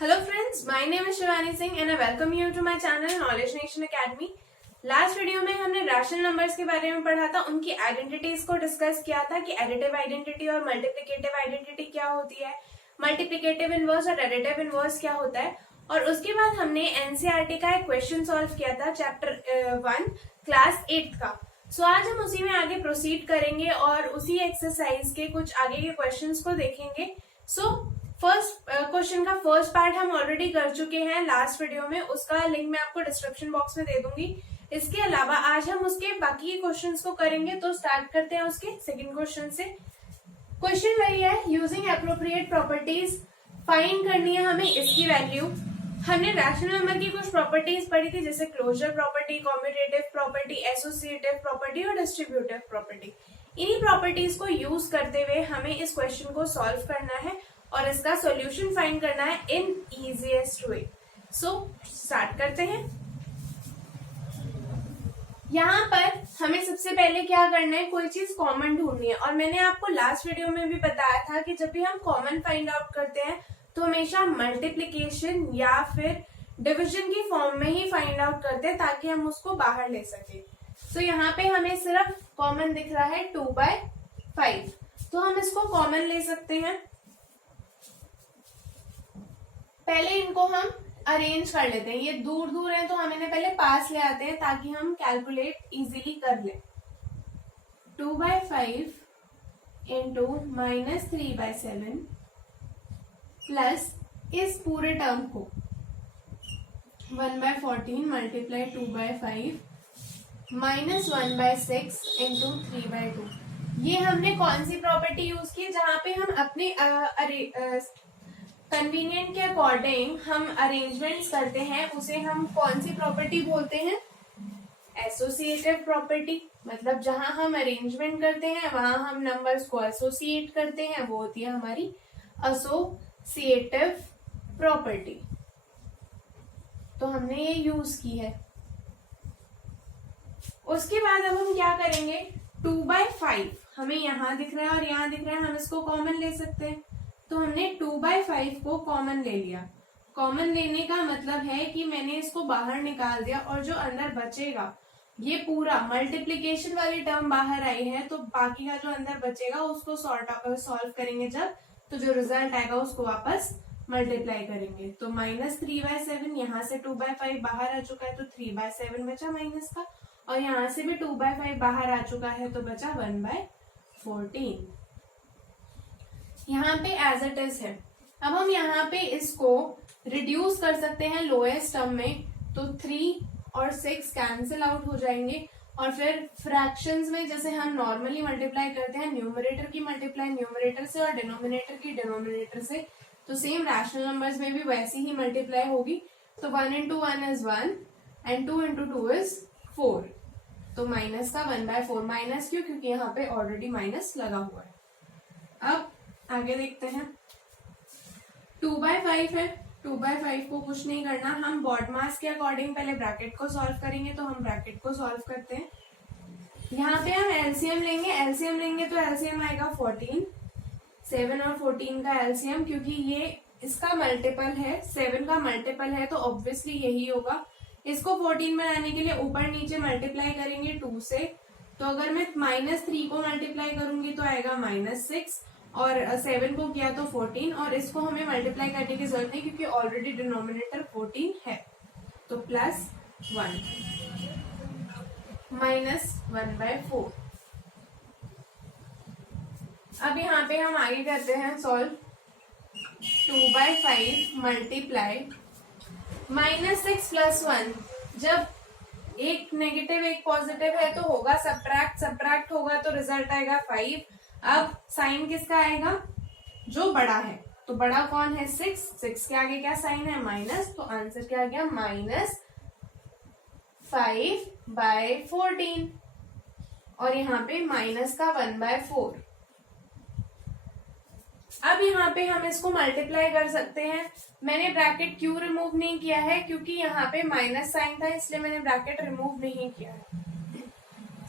Hello friends, my name is Shivani Singh and I welcome you to my channel Knowledge Nation Academy. Last video में हमने rational numbers के बारे में पढ़ा था, उनकी आइडेंटिटीज को डिस्कस किया था कि एडिटिव आइडेंटिटी और मल्टीप्लिकेटिव आइडेंटिटी क्या होती है, मल्टीप्लिकेटिव इनवर्स और एडिटिव इनवर्स क्या होता है। और उसके बाद हमने एनसीईआरटी का एक क्वेश्चन सॉल्व किया था चैप्टर 1 क्लास 8 का। सो आज हम उसी में आगे प्रोसीड करेंगे और उसी एक्सरसाइज के कुछ आगे के क्वेश्चंस को देखेंगे। सो फर्स्ट क्वेश्चन का फर्स्ट पार्ट हम ऑलरेडी कर चुके हैं लास्ट वीडियो में, उसका लिंक मैं आपको डिस्क्रिप्शन बॉक्स में दे दूंगी। इसके अलावा आज हम उसके बाकी के क्वेश्चंस को करेंगे। तो स्टार्ट करते हैं उसके सेकंड क्वेश्चन से। क्वेश्चन वही है, यूजिंग एप्रोप्रिएट प्रॉपर्टीज फाइंड करनी है हमें इसकी वैल्यू। हमने रैशनल नंबर की कुछ प्रॉपर्टीज पढ़ी थी, जैसे closure property, commutative property, associative property और डिस्ट्रीब्यूटिव प्रॉपर्टी। इन्हीं प्रॉपर्टीज को यूज करते हुए हमें इस क्वेश्चन को सॉल्व करना है और इसका सॉल्यूशन फाइंड करना है इन इजीएस्ट वे। सो स्टार्ट करते हैं। यहाँ पर हमें सबसे पहले क्या करना है, कोई चीज कॉमन ढूंढनी है। और मैंने आपको लास्ट वीडियो में भी बताया था कि जब भी हम कॉमन फाइंड आउट करते हैं तो हमेशा मल्टीप्लीकेशन या फिर डिविजन की फॉर्म में ही फाइंड आउट करते हैं ताकि हम उसको बाहर ले सके। सो यहाँ पे हमें सिर्फ कॉमन दिख रहा है 2/5, तो हम इसको कॉमन ले सकते हैं। पहले इनको हम अरेंज कर लेते हैं, ये दूर दूर है तो हम इन्हें पहले पास ले आते हैं ताकि हम कैलकुलेट इजीली कर लें। 2/5 इंटू -3/7 प्लस इस पूरे टर्म को 1/14 मल्टीप्लाई 2/5 -1/6 इंटू 3/2। ये हमने कौन सी प्रॉपर्टी यूज की, जहां पे हम अपने कन्वीनियंट के अकॉर्डिंग हम अरेंजमेंट्स करते हैं, उसे हम कौन सी प्रॉपर्टी बोलते हैं, एसोसिएटिव प्रॉपर्टी। मतलब जहां हम अरेंजमेंट करते हैं वहां हम नंबर्स को एसोसिएट करते हैं, वो होती है हमारी एसोसिएटिव प्रॉपर्टी। तो हमने ये यूज की है। उसके बाद अब हम क्या करेंगे, 2/5 हमें यहाँ दिख रहा है और यहाँ दिख रहा है, हम इसको कॉमन ले सकते हैं। तो हमने 2/5 को कॉमन ले लिया। कॉमन लेने का मतलब है कि मैंने इसको बाहर निकाल दिया और जो अंदर बचेगा, ये पूरा मल्टीप्लिकेशन वाली टर्म बाहर आई है, तो बाकी का जो अंदर बचेगा उसको सॉल्व करेंगे जब, तो जो रिजल्ट आएगा उसको वापस मल्टीप्लाई करेंगे। तो -3/7, यहाँ से 2/5 बाहर आ चुका है तो 3/7 बचा माइनस का, और यहाँ से भी 2/5 बाहर आ चुका है तो बचा 1/14। यहाँ पे एज इट इज है। अब हम यहाँ पे इसको रिड्यूस कर सकते हैं लोएस्ट टर्म में, तो 3 और 6 कैंसिल आउट हो जाएंगे। और फिर फ्रैक्शंस में जैसे हम नॉर्मली मल्टीप्लाई करते हैं, न्यूमरेटर की मल्टीप्लाई न्यूमरेटर से और डिनोमिनेटर की डिनोमिनेटर से, तो सेम रैशनल नंबर्स में भी वैसी ही मल्टीप्लाई होगी। तो 1 into 1 is 1 and 2 into 2 is 4। तो माइनस का 1/4, माइनस क्यों, क्योंकि यहाँ पे ऑलरेडी माइनस लगा हुआ है। अब आगे देखते हैं, 2/5 है, 2/5 को कुछ नहीं करना, हम बॉड मास के अकॉर्डिंग पहले ब्रैकेट को सॉल्व करेंगे। तो हम ब्रैकेट को सॉल्व करते हैं। यहाँ पे हम एलसीएम लेंगे तो एलसीएम आएगा 14, 7 और 14 का एलसीएम, क्योंकि ये इसका मल्टीपल है, 7 का मल्टीपल है तो ऑब्वियसली यही होगा। इसको 14 बनाने के लिए ऊपर नीचे मल्टीप्लाई करेंगे 2 से, तो अगर मैं -3 को मल्टीप्लाई करूंगी तो आएगा -6, और 7 को किया तो 14, और इसको हमें मल्टीप्लाई करने की जरूरत नहीं क्योंकि ऑलरेडी डिनोमिनेटर 14 है। तो +1 -1/4। अब यहाँ पे हम आगे करते हैं सॉल्व। 2/5 मल्टीप्लाई -6 + 1, जब एक नेगेटिव एक पॉजिटिव है तो होगा सब्ट्रैक्ट होगा तो रिजल्ट आएगा 5। अब साइन किसका आएगा, जो बड़ा है, तो बड़ा कौन है, 6 के आगे क्या साइन है, माइनस, तो आंसर क्या आ गया, -5/14, और यहाँ पे माइनस का 1/4। अब यहाँ पे हम इसको मल्टीप्लाई कर सकते हैं। मैंने ब्रैकेट क्यों रिमूव नहीं किया है, क्योंकि यहाँ पे माइनस साइन था, इसलिए मैंने ब्रैकेट रिमूव नहीं किया है।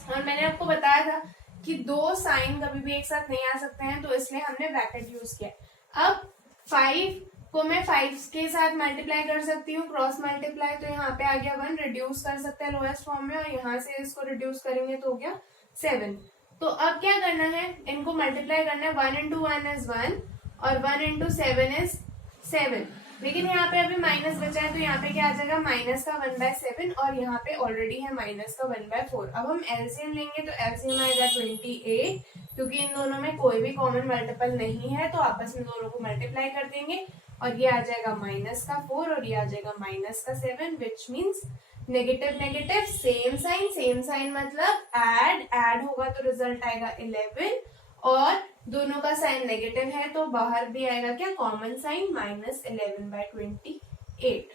और मैंने आपको बताया था कि दो साइन कभी भी एक साथ नहीं आ सकते हैं, तो इसलिए हमने ब्रैकेट यूज किया। अब 5 को मैं 5 के साथ मल्टीप्लाई कर सकती हूँ, क्रॉस मल्टीप्लाई, तो यहाँ पे आ गया 1, रिड्यूस कर सकते हैं लोएस्ट फॉर्म में, और यहाँ से इसको रिड्यूस करेंगे तो हो गया 7। तो अब क्या करना है, इनको मल्टीप्लाई करना है, 1 into 1 is 1 और 1 into 7 is 7, लेकिन यहाँ पे अभी माइनस बचा है तो यहाँ पे क्या आ जाएगा, माइनस का 1/7 और यहाँ पे ऑलरेडी है माइनस का 1/4। अब हम एलसीएम लेंगे तो एलसीएम आएगा 28, क्योंकि इन दोनों में कोई भी कॉमन मल्टीपल नहीं है तो आपस में दोनों को मल्टीप्लाई कर देंगे और ये आ जाएगा माइनस का 4 और ये आ जाएगा माइनस का 7, which means negative negative same sign मतलब ऐड होगा तो रिजल्ट आएगा 11 और दोनों का साइन नेगेटिव है तो बाहर भी आएगा क्या, common sign, -11/28।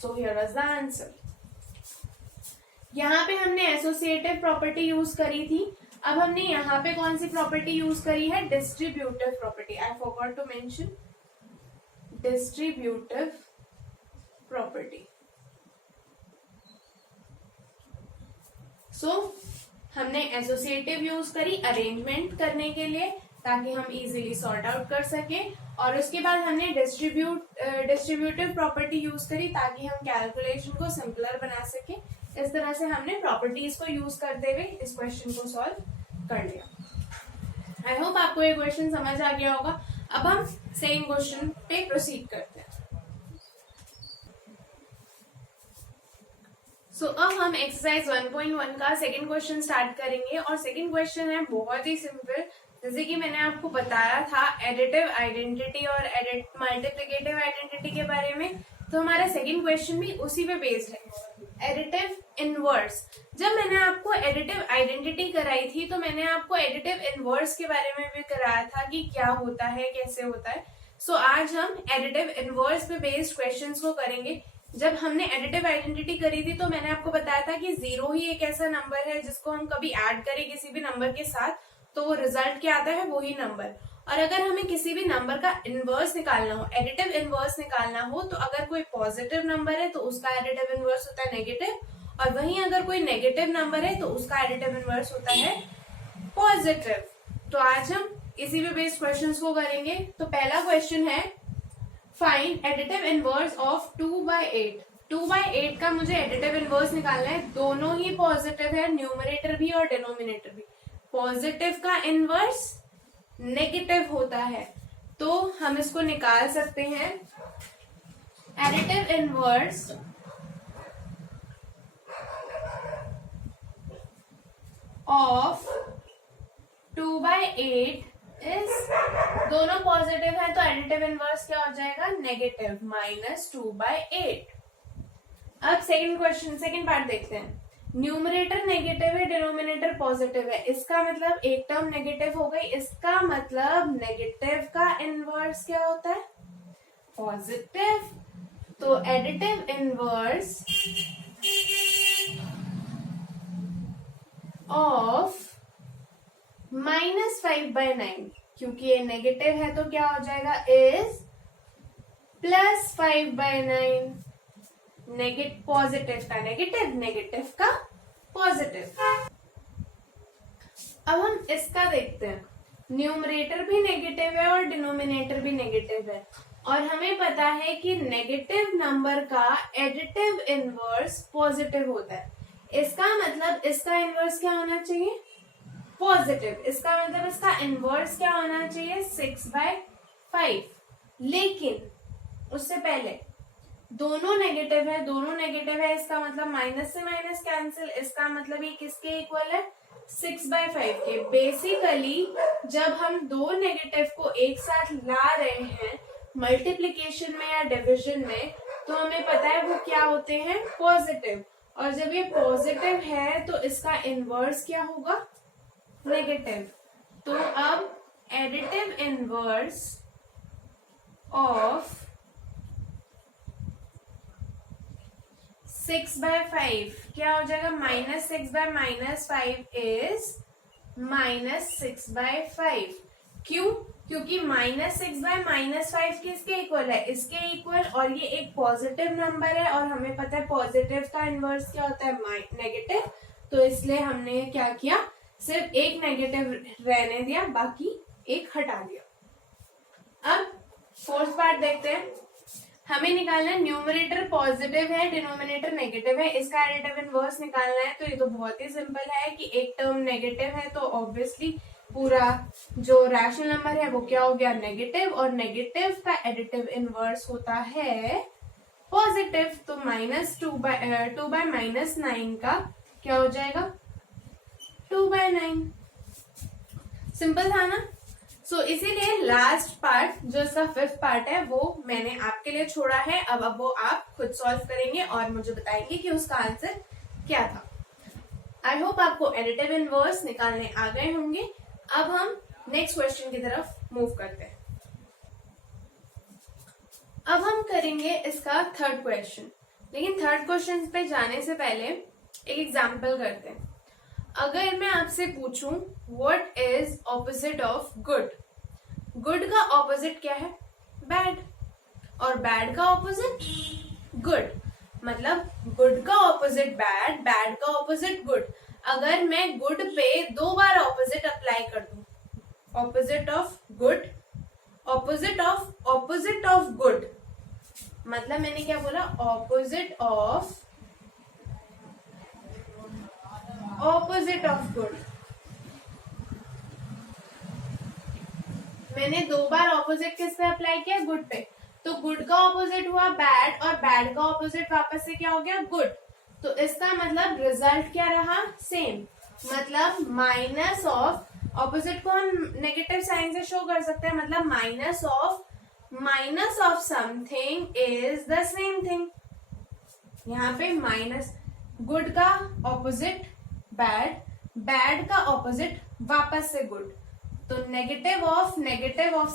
So here was the answer. यहाँ पे हमने एसोसिएटिव प्रॉपर्टी यूज करी थी, अब हमने यहाँ पे कौन सी प्रॉपर्टी यूज करी है, distributive property. I forgot to mention distributive property. So हमने एसोसिएटिव यूज करी अरेंजमेंट करने के लिए ताकि हम इजीली सॉर्ट आउट कर सके, और उसके बाद हमने डिस्ट्रीब्यूटिव प्रॉपर्टी यूज करी ताकि हम कैलकुलेशन को सिंपलर बना सके। इस तरह से हमने प्रॉपर्टीज को यूज करते हुए इस क्वेश्चन को सॉल्व कर लिया। आई होप आपको ये क्वेश्चन समझ आ गया होगा। अब हम सेकंड क्वेश्चन पे प्रोसीड करते हैं। अब हम एक्सरसाइज 1.1 का सेकंड क्वेश्चन स्टार्ट करेंगे और सेकंड क्वेश्चन है बहुत ही सिंपल। जैसे कि मैंने आपको बताया था एडिटिव आइडेंटिटी और मल्टीप्लिकेटिव आइडेंटिटी के बारे में, तो हमारा सेकंड क्वेश्चन भी उसी पे बेस्ड है, एडिटिव इनवर्स। जब मैंने आपको एडिटिव आइडेंटिटी कराई थी तो मैंने आपको एडिटिव इनवर्स के बारे में भी कराया था कि क्या होता है, कैसे होता है। आज हम एडिटिव इनवर्स पे बेस्ड क्वेश्चंस को करेंगे। जब हमने एडिटिव आइडेंटिटी करी थी तो मैंने आपको बताया था कि 0 ही एक ऐसा नंबर है जिसको हम कभी ऐड करें किसी भी नंबर के साथ तो वो रिजल्ट क्या आता है, वही नंबर। और अगर हमें किसी भी नंबर का इनवर्स निकालना हो, एडिटिव इनवर्स निकालना हो, तो अगर कोई पॉजिटिव नंबर है तो उसका एडिटिव इनवर्स होता है नेगेटिव, और वहीं अगर कोई नेगेटिव नंबर है तो उसका एडिटिव इनवर्स होता है पॉजिटिव। तो आज हम इसी पे बेस्ड क्वेश्चंस को करेंगे। तो पहला क्वेश्चन है फाइंड एडिटिव इनवर्स ऑफ 2/8। 2/8 का मुझे एडिटिव इनवर्स निकालना है, दोनों ही पॉजिटिव है, न्यूमरेटर भी और डिनोमिनेटर भी। पॉजिटिव का इनवर्स नेगेटिव होता है तो हम इसको निकाल सकते हैं। एडिटिव इनवर्स ऑफ 2/8 इज, दोनों पॉजिटिव है तो एडिटिव इनवर्स क्या हो जाएगा, नेगेटिव, -2/8। अब सेकंड पार्ट देखते हैं। न्यूमरेटर नेगेटिव है, डिनोमिनेटर पॉजिटिव है, इसका मतलब एक टर्म नेगेटिव हो गई, इसका मतलब नेगेटिव का इनवर्स क्या होता है, पॉजिटिव। तो एडिटिव इनवर्स ऑफ -5/9, क्योंकि ये नेगेटिव है तो क्या हो जाएगा, इज +5/9। पॉजिटिव का नेगेटिव, नेगेटिव का पॉजिटिव। अब हम इसका देखते हैं, न्यूमरेटर भी नेगेटिव है और डिनोमिनेटर भी नेगेटिव है, और हमें पता है कि नेगेटिव नंबर का एडिटिव इनवर्स पॉजिटिव होता है। इसका मतलब इसका इनवर्स क्या होना चाहिए, पॉजिटिव। इसका मतलब इसका इनवर्स क्या होना चाहिए, 6/5। लेकिन उससे पहले दोनों नेगेटिव है, इसका मतलब माइनस से माइनस कैंसिल, इसका मतलब ये किसके इक्वल है, 6/5 के। बेसिकली जब हम दो नेगेटिव को एक साथ ला रहे हैं मल्टीप्लिकेशन में या डिविजन में, तो हमें पता है वो क्या होते हैं, पॉजिटिव। और जब ये पॉजिटिव है तो इसका इनवर्स क्या होगा, नेगेटिव। तो अब एडिटिव इनवर्स ऑफ 6/5 क्या हो जाएगा, -6/-5 इज -6/5। क्यों, क्योंकि -6/-5 किसके इक्वल है, इसके इक्वल, और ये एक पॉजिटिव नंबर है और हमें पता है पॉजिटिव का इनवर्स क्या होता है, नेगेटिव। तो इसलिए हमने क्या किया, सिर्फ एक नेगेटिव रहने दिया, बाकी एक हटा दिया। अब फोर्थ पार्ट देखते हैं। हमें निकालना है न्यूमरेटर पॉजिटिव है, डिनोमिनेटर नेगेटिव है, इसका एडिटिव इनवर्स निकालना है। तो ये तो बहुत ही सिंपल है कि एक टर्म नेगेटिव है तो ऑब्वियसली पूरा जो रैशनल नंबर है वो क्या हो गया, नेगेटिव, और नेगेटिव का एडिटिव इनवर्स होता है पॉजिटिव। तो -2 बाय -9 का क्या हो जाएगा, 2/9। सिंपल था ना। सो इसीलिए लास्ट पार्ट जो इसका 5th पार्ट है वो मैंने आपके लिए छोड़ा है। अब वो आप खुद सॉल्व करेंगे और मुझे बताएंगे कि उसका आंसर क्या था। आई होप आपको एडिटिव इनवर्स निकालने आ गए होंगे। अब हम नेक्स्ट क्वेश्चन की तरफ मूव करते हैं। अब हम करेंगे इसका 3rd क्वेश्चन, लेकिन 3rd क्वेश्चन पे जाने से पहले एक एग्जाम्पल करते हैं। अगर मैं आपसे पूछूं what is opposite of good, good का ऑपोजिट क्या है, बैड, और बैड का ऑपोजिट गुड, मतलब गुड का ऑपोजिट बैड, बैड का ऑपोजिट गुड। अगर मैं गुड पे 2 बार ऑपोजिट अप्लाई कर दूं, opposite of good, opposite of good, मतलब मैंने क्या बोला, ऑपोजिट ऑफ गुड। मैंने 2 बार ऑपोजिट किस पे अप्लाई किया, गुड पे। तो गुड का ऑपोजिट हुआ बैड, और बैड का ऑपोजिट वापस से क्या हो गया, गुड। तो इसका मतलब रिजल्ट क्या रहा, सेम। मतलब माइनस ऑफ, ऑपोजिट को हम नेगेटिव साइन से शो कर सकते हैं, मतलब minus of something is the same thing. यहाँ पे माइनस, गुड का ऑपोजिट बैड, बैड का ऑपोजिट वापस से गुड, तो negative of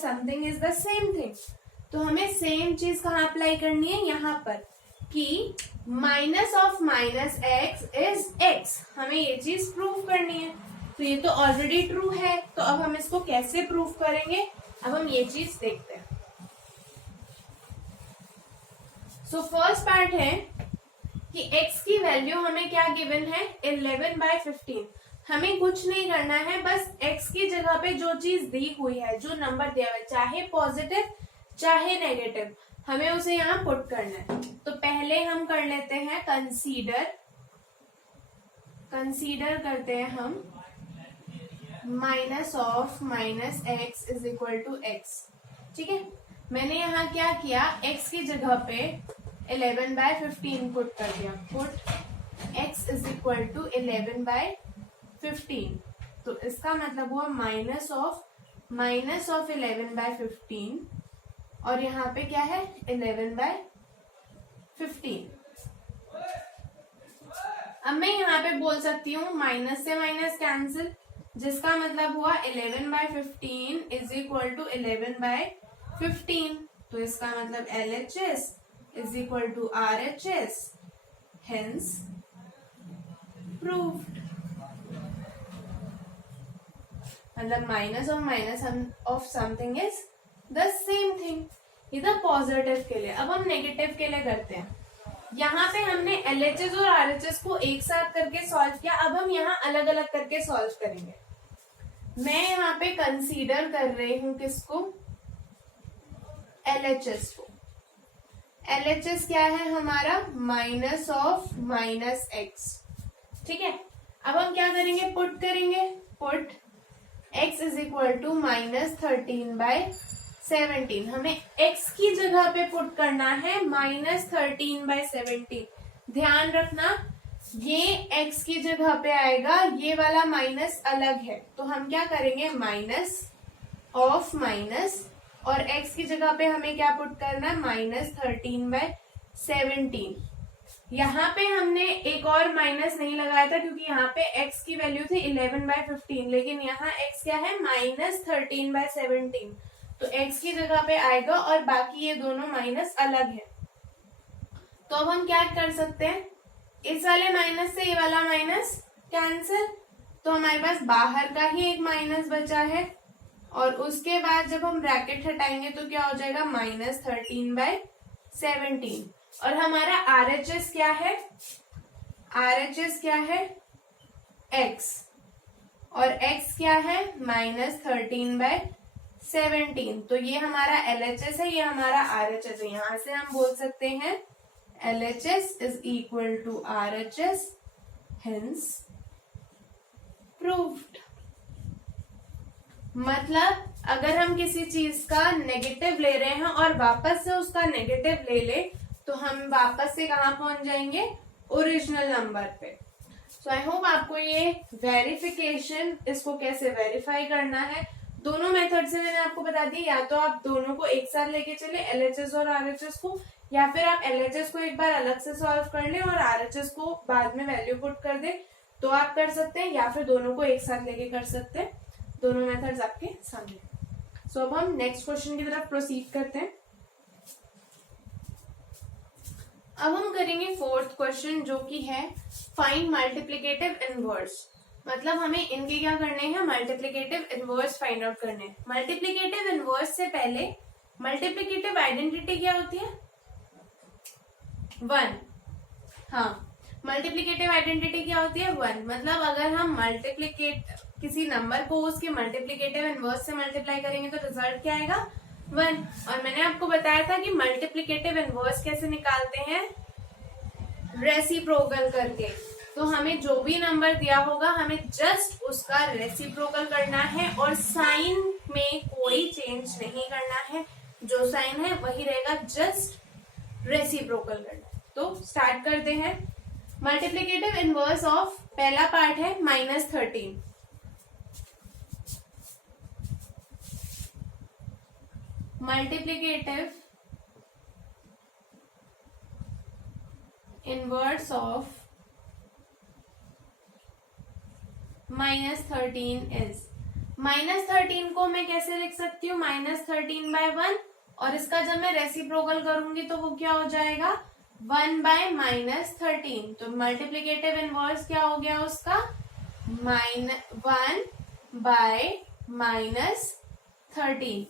something is the same thing. तो हमें सेम चीज कहाँ अप्लाई करनी है, यहाँ पर, कि minus of minus X is x, हमें ये चीज प्रूव करनी है। तो ये तो ऑलरेडी ट्रू है, तो अब हम इसको कैसे प्रूव करेंगे, अब हम ये चीज देखते हैं। सो फर्स्ट पार्ट है कि x की वैल्यू हमें क्या गिवन है, 11/15। हमें कुछ नहीं करना है, बस x की जगह पे जो चीज दी हुई है, जो नंबर दिया हुआ है, चाहे पॉजिटिव चाहे नेगेटिव, हमें उसे यहाँ पुट करना है। तो पहले हम कर लेते हैं कंसीडर करते हैं हम minus of minus X is equal to X. ठीक है, मैंने यहाँ क्या किया, x की जगह पे 11/15 पुट कर दिया, put x is equal to 11/15। तो इसका मतलब हुआ माइनस ऑफ 11/15, और यहाँ पे क्या है, 11/15। अब मैं यहाँ पे बोल सकती हूँ माइनस से माइनस कैंसिल, जिसका मतलब हुआ 11/15 इज इक्वल टू 11/15। तो इसका मतलब LHS is equal to RHS, hence proved. मतलब minus of something is the same thing. ये था पॉजिटिव के लिए। अब हम नेगेटिव के लिए करते हैं। यहाँ पे हमने LHS और RHS को एक साथ करके सॉल्व किया, अब हम यहाँ अलग अलग करके सॉल्व करेंगे। मैं यहाँ पे कंसीडर कर रही हूँ किसको, LHS को। LHS क्या है हमारा, माइनस ऑफ माइनस एक्स। ठीक है, अब हम क्या करेंगे, पुट करेंगे, put x is equal to -13/17। हमें x की जगह पे पुट करना है -13/17। ध्यान रखना, ये x की जगह पे आएगा, ये वाला माइनस अलग है, तो हम क्या करेंगे, माइनस ऑफ माइनस, और x की जगह पे हमें क्या पुट करना है, -13/17। यहाँ पे हमने एक और माइनस नहीं लगाया था, क्योंकि यहाँ पे x की वैल्यू थी 11/15, लेकिन यहाँ x क्या है, -13/17। तो x की जगह पे आएगा, और बाकी ये दोनों माइनस अलग है। तो अब हम क्या कर सकते हैं, इस वाले माइनस से ये वाला माइनस कैंसिल, तो हमारे पास बाहर का ही एक माइनस बचा है, और उसके बाद जब हम ब्रैकेट हटाएंगे तो क्या हो जाएगा, -13/17। और हमारा RHS क्या है, RHS क्या है, x, और x क्या है, -13/17। 17। तो ये हमारा LHS है, ये हमारा RHS है। यहां से हम बोल सकते हैं LHS is equal to RHS, hence proved. मतलब अगर हम किसी चीज का नेगेटिव ले रहे हैं और वापस से उसका नेगेटिव ले ले तो हम वापस से कहां पहुंच जाएंगे, ओरिजिनल नंबर पे। सो आई होप आपको ये वेरिफिकेशन, इसको कैसे वेरीफाई करना है, दोनों मेथड से मैंने आपको बता दी। या तो आप दोनों को एक साथ लेके चले, LHS और RHS को, या फिर आप LHS को एक बार अलग से सॉल्व कर ले और RHS को बाद में वैल्यू पुट कर दे तो आप कर सकते हैं, या फिर दोनों को एक साथ लेके कर सकते हैं। दोनों मेथड्स आपके सामने। सो अब हम नेक्स्ट क्वेश्चन की तरफ प्रोसीड करते हैं। अब हम करेंगे फोर्थ क्वेश्चन, जो कि है फाइंड मल्टीप्लिकेटिव इनवर्स। मतलब हमें इनके क्या करने हैं, मल्टीप्लिकेटिव इनवर्स फाइंड आउट करने हैं। मल्टीप्लिकेटिव इनवर्स से पहले मल्टीप्लिकेटिव आइडेंटिटी क्या होती है, 1। हाँ, मल्टीप्लिकेटिव आइडेंटिटी क्या होती है, 1। मतलब अगर हम मल्टीप्लिकेट किसी नंबर को उसके मल्टीप्लिकेटिव इनवर्स से मल्टीप्लाई करेंगे तो रिजल्ट क्या आएगा, 1। और मैंने आपको बताया था कि मल्टीप्लिकेटिव इनवर्स कैसे निकालते हैं, रेसिप्रोकल करके। तो हमें जो भी नंबर दिया होगा हमें जस्ट उसका रेसिप्रोकल करना है और साइन में कोई चेंज नहीं करना है, जो साइन है वही रहेगा, जस्ट रेसिप्रोकल करना है। तो स्टार्ट करते हैं। मल्टीप्लिकेटिव इनवर्स ऑफ पहला पार्ट है -13। मल्टीप्लिकेटिव इनवर्स ऑफ -13 इज, -13 को मैं कैसे लिख सकती हूँ, -13/1, और इसका जब मैं रेसिप्रोकल करूंगी तो वो क्या हो जाएगा, 1/-13। तो मल्टीप्लिकेटिव इनवर्स क्या हो गया उसका, 1/-13।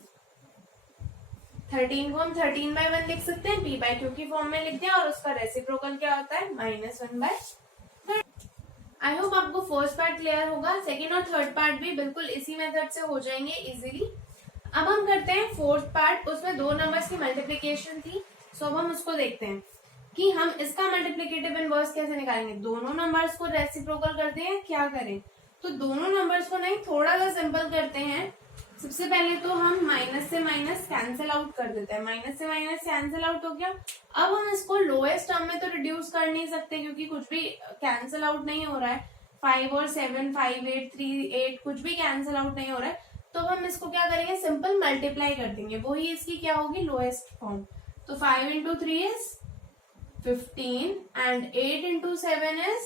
13 को हम 13/1 लिख सकते हैं, p/q की फॉर्म में लिख दिया, और उसका रेसिप्रोकल क्या होता है, -1/13। आई होप आपको फर्स्ट पार्ट क्लियर होगा। सेकेंड और थर्ड पार्ट भी बिल्कुल इसी मेथड से हो जाएंगे इजीली। अब हम करते हैं फोर्थ पार्ट, उसमें 2 नंबर्स की मल्टीप्लिकेशन थी। सो अब हम उसको देखते हैं कि हम इसका मल्टीप्लिकेटिव इनवर्स कैसे निकालेंगे। दोनों नंबर्स को रेसिप्रोकल करते हैं, क्या करें, तो दोनों नंबर्स को नहीं, थोड़ा सा सिंपल करते हैं। सबसे पहले तो हम माइनस से माइनस कैंसिल आउट कर देते हैं, माइनस से माइनस कैंसिल आउट हो गया। अब हम इसको लोएस्ट टर्म में तो रिड्यूस कर नहीं सकते क्योंकि कुछ भी कैंसिल आउट नहीं हो रहा है, 5 और 7, 5, 8, 3, 8 कुछ भी कैंसिल आउट नहीं हो रहा है। तो हम इसको क्या करेंगे, सिंपल मल्टीप्लाई कर देंगे, वही इसकी क्या होगी, लोएस्ट फॉर्म। तो 5 into 3 is 15 and 8 into 7 is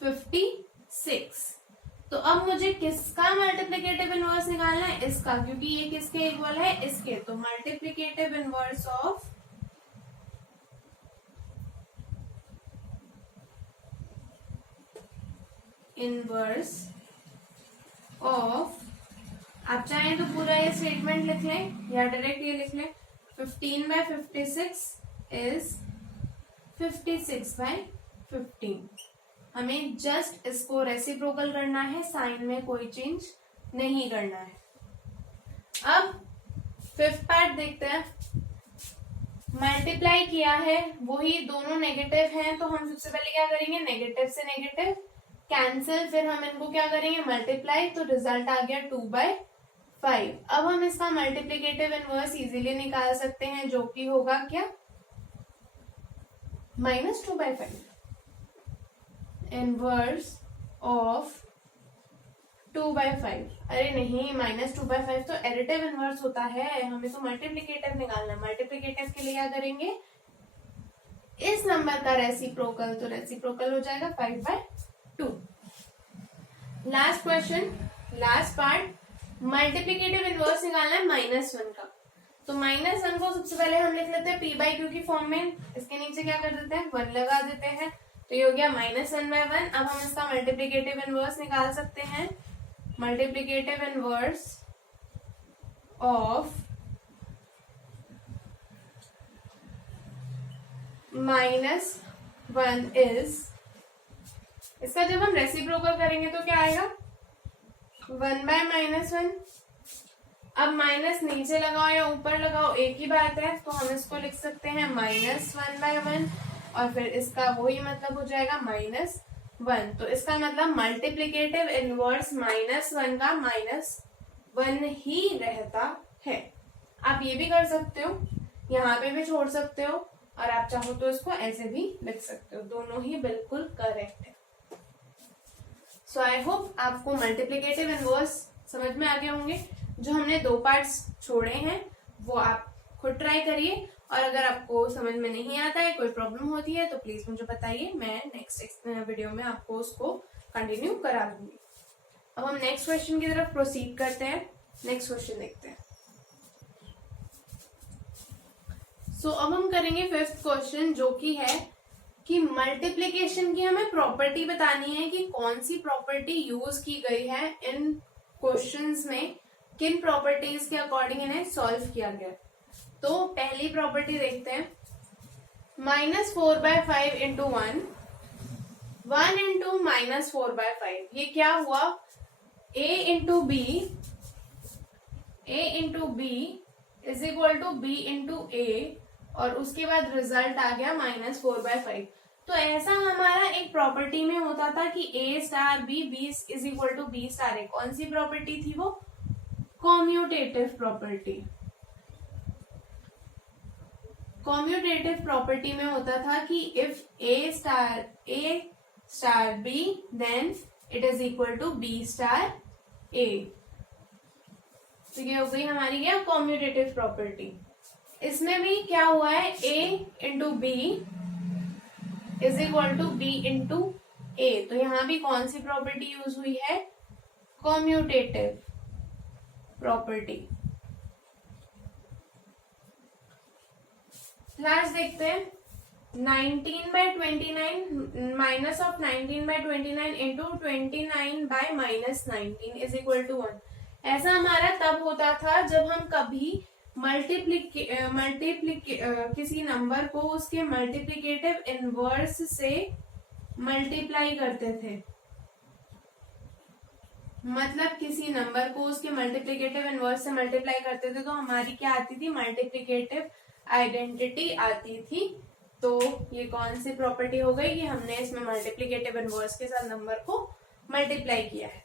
56। तो अब मुझे किसका मल्टीप्लिकेटिव इनवर्स निकालना है, इसका, क्योंकि ये किसके इक्वल है, इसके। तो मल्टीप्लिकेटिव इनवर्स ऑफ आप चाहें तो पूरा ये स्टेटमेंट लिख लें या डायरेक्ट ये लिख लें, 15/56 is 56/15। हमें जस्ट इसको रेसिप्रोकल करना है, साइन में कोई चेंज नहीं करना है। अब फिफ्थ पार्ट देखते हैं। मल्टीप्लाई किया है, वही दोनों नेगेटिव हैं, तो हम सबसे पहले क्या करेंगे, नेगेटिव से नेगेटिव कैंसिल, फिर हम इनको क्या करेंगे, मल्टीप्लाई, तो रिजल्ट आ गया 2/5। अब हम इसका मल्टीप्लिकेटिव इनवर्स इजीली निकाल सकते हैं, जो कि होगा क्या, -2/5। इनवर्स ऑफ 2/5, अरे नहीं, -2/5 तो एडिटिव इनवर्स होता है, हमें तो मल्टीप्लिकेटिव निकालना है। मल्टीप्लिकेटिव के लिए क्या करेंगे, इस नंबर का रेसिप्रोकल, तो रेसिप्रोकल हो जाएगा 5/2। Last question, last part, multiplicative inverse निकालना है -1 का। तो -1 को सबसे पहले हम लिख लेते हैं p/q की फॉर्म में, इसके नीचे क्या कर देते हैं, 1 लगा देते हैं, तो ये हो गया -1/1। अब हम इसका मल्टीप्लिकेटिव इनवर्स निकाल सकते हैं। मल्टीप्लिकेटिव इनवर्स ऑफ -1 इज, इसका जब हम रेसिप्रोकल करेंगे तो क्या आएगा, 1/-1 अब माइनस नीचे लगाओ या ऊपर लगाओ एक ही बात है, तो हम इसको लिख सकते हैं -1/1 और फिर इसका वही मतलब हो जाएगा -1। तो इसका मतलब मल्टीप्लीकेटिव इनवर्स -1 का -1 ही रहता है। आप ये भी कर सकते हो, यहाँ पे भी छोड़ सकते हो और आप चाहो तो इसको ऐसे भी लिख सकते हो, दोनों ही बिल्कुल करेक्ट है। सो आई होप आपको मल्टीप्लीकेटिव इनवर्स समझ में आ गए होंगे। जो हमने 2 पार्ट्स छोड़े हैं वो आप खुद ट्राई करिए, और अगर आपको समझ में नहीं आता है, कोई प्रॉब्लम होती है तो प्लीज मुझे बताइए, मैं नेक्स्ट वीडियो में आपको उसको कंटिन्यू करा दूंगी। अब हम नेक्स्ट क्वेश्चन की तरफ प्रोसीड करते हैं। नेक्स्ट क्वेश्चन देखते हैं। सो अब हम करेंगे 5th क्वेश्चन, जो कि है कि मल्टीप्लिकेशन की हमें प्रॉपर्टी बतानी है कि कौन सी प्रॉपर्टी यूज की गई है इन क्वेश्चंस में, किन प्रॉपर्टीज के अकॉर्डिंग इन्हें सॉल्व किया गया। तो पहली प्रॉपर्टी देखते हैं, -4/5 इंटू 1 इंटू -4/5, ये क्या हुआ, a into B is equal to b into A, और उसके बाद रिजल्ट आ गया -4/5। तो ऐसा हमारा एक प्रॉपर्टी में होता था कि a star b is equal to b star a। कौन सी प्रॉपर्टी थी वो, कॉम्यूटेटिव प्रॉपर्टी। कॉम्यूटेटिव प्रॉपर्टी में होता था कि if a star b then it is equal to b star a। तो ये हो गई हमारी क्या, कॉम्यूटेटिव प्रॉपर्टी। इसमें भी क्या हुआ है, a into B is equal to b into A. तो यहां भी कौन सी प्रॉपर्टी यूज हुई है, कॉम्यूटेटिव प्रॉपर्टी। लास्ट देखते हैं, 19/29 minus of 19/29 into 29/-19 is equal to 1। ऐसा हमारा तब होता था जब हम कभी किसी नंबर को उसके मल्टीप्लिकेटिव इनवर्स से मल्टीप्लाई करते थे। मतलब किसी नंबर को उसके मल्टीप्लिकेटिव इनवर्स से मल्टीप्लाई करते थे तो हमारी क्या आती थी, मल्टीप्लिकेटिव आइडेंटिटी आती थी। तो ये कौन सी प्रॉपर्टी हो गई कि हमने इसमें मल्टीप्लिकेटिव इनवर्स के साथ नंबर को मल्टीप्लाई किया है।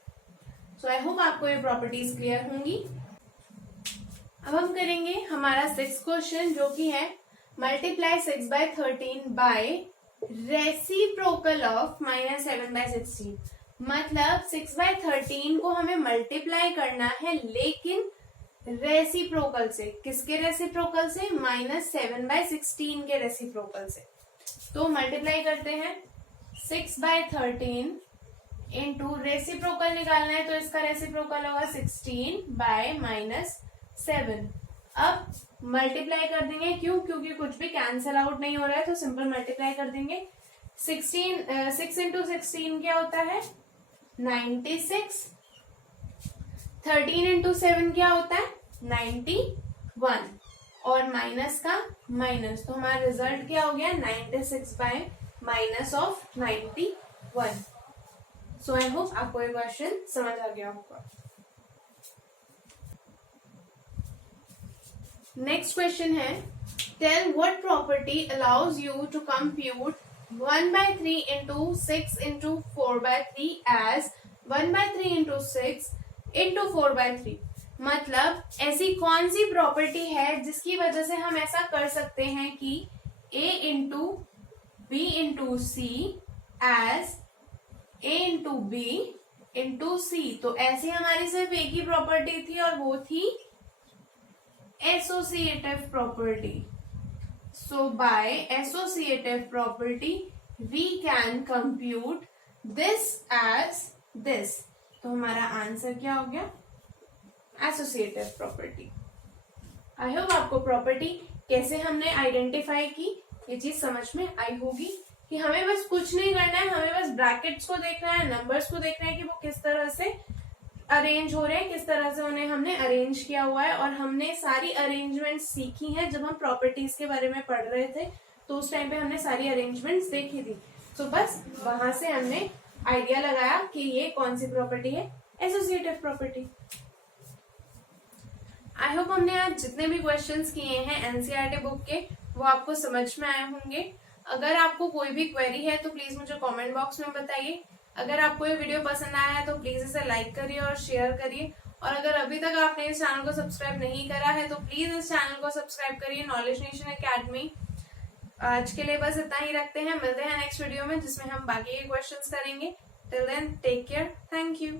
सो आई होप आपको ये प्रॉपर्टीज क्लियर होंगी। अब हम करेंगे हमारा 6th क्वेश्चन, जो कि है मल्टीप्लाई 6/13 बाय रेसिप्रोकल ऑफ -7/16। मतलब 6/13 को हमें मल्टीप्लाई करना है, लेकिन रेसिप्रोकल से। किसके रेसिप्रोकल से, -7/16 के रेसिप्रोकल से। तो मल्टीप्लाई करते हैं 6/13 इंटू रेसिप्रोकल निकालना है, तो इसका रेसिप्रोकल होगा 16/-7। अब मल्टीप्लाई कर देंगे, क्यों, क्योंकि कुछ भी कैंसल आउट नहीं हो रहा है, तो सिंपल मल्टीप्लाई कर देंगे। 6 इंटू 16 क्या होता है, 96। 13 इंटू 7 क्या होता है, 91, और माइनस का माइनस, तो हमारा रिजल्ट क्या हो गया, 96/-91। सो आई होप आपको ये क्वेश्चन समझ आ गया होगा। नेक्स्ट क्वेश्चन है, tell what property allows you to compute 1/3 into 6 into 4/3 as 1/3 into 6 into 4/3। मतलब ऐसी कौन सी प्रॉपर्टी है जिसकी वजह से हम ऐसा कर सकते हैं कि a into B into C as a into B into C. तो ऐसी हमारी सिर्फ एक ही प्रॉपर्टी थी और वो थी associative property. So by associative property we can compute this as this. तो हमारा आंसर क्या हो गया, एसोसिएटिव प्रॉपर्टी। आई होप आपको प्रॉपर्टी कैसे हमने आइडेंटिफाई की ये चीज समझ में आई होगी, कि हमें बस कुछ नहीं करना है, हमें बस ब्रैकेट्स को देखना है, नंबर्स को देखना है कि वो किस तरह से अरेंज हो रहे हैं, किस तरह से उन्हें हमने अरेंज किया हुआ है। और हमने सारी अरेंजमेंट सीखी हैं जब हम प्रॉपर्टीज के बारे में पढ़ रहे थे, तो उस टाइम पे हमने सारी अरेंजमेंट्स देखी थी। सो बस वहां से हमने आइडिया लगाया कि ये कौन सी प्रॉपर्टी है, एसोसिएटिव प्रॉपर्टी। आई होप हमने आज जितने भी क्वेश्चंस किए हैं एनसीईआरटी बुक के वो आपको समझ में आए होंगे। अगर आपको कोई भी क्वेरी है तो प्लीज मुझे कमेंट बॉक्स में बताइए। अगर आपको ये वीडियो पसंद आया है तो प्लीज इसे लाइक करिए और शेयर करिए। और अगर अभी तक आपने इस चैनल को सब्सक्राइब नहीं करा है तो प्लीज इस चैनल को सब्सक्राइब करिए, नॉलेज नेशन एकेडमी। आज के लिए बस इतना ही रखते हैं, मिलते हैं नेक्स्ट वीडियो में जिसमें हम बाकी के क्वेश्चंस करेंगे। Till then take care, thank you.